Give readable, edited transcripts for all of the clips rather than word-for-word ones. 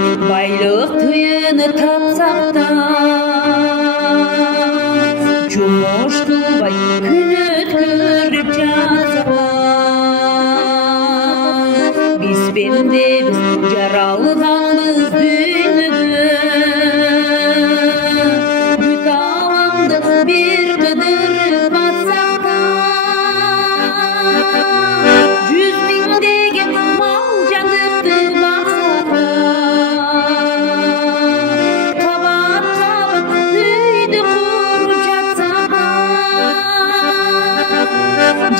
Байлық түйіні тапсақ та, жұмыш қылбай күн өткөріп жатсақ, біз пендебіз жаралғанбыз дүйнөгө, бүт аламды бір қыдырып атсақ та, 100 миңдеген мал жандықты бақсақ та, қабат қабат үйді құрып жатсақ та,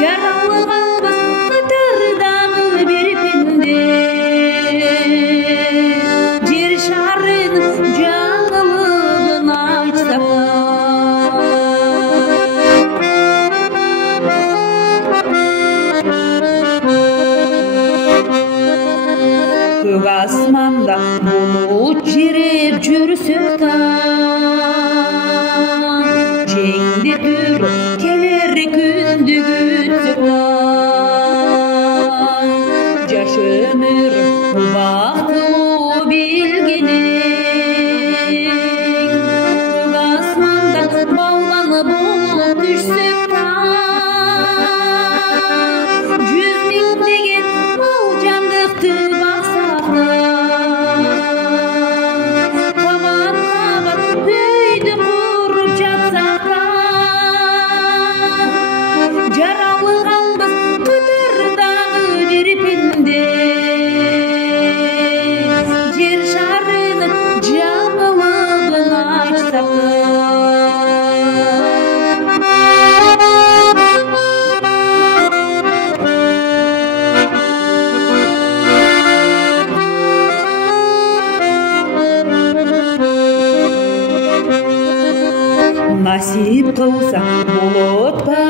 жаралғанбыз қатардағы бір пенде, жер шарының жаңалығын айтсақ көк асманда бұлт жереп жүрсек та, жеңдетіп келер күнді күтсек та, жаш өмір бақыт білгенің, көк асманда баланы болып düşсек та, 100 миңдеген мал жандықты бақсақ та, қабат қабат үйді құрып жатсақ та, жаралғанбыз қатардағы бір пенде, жер шарының жаңалығын айтсақ насип қылса бұл отбасы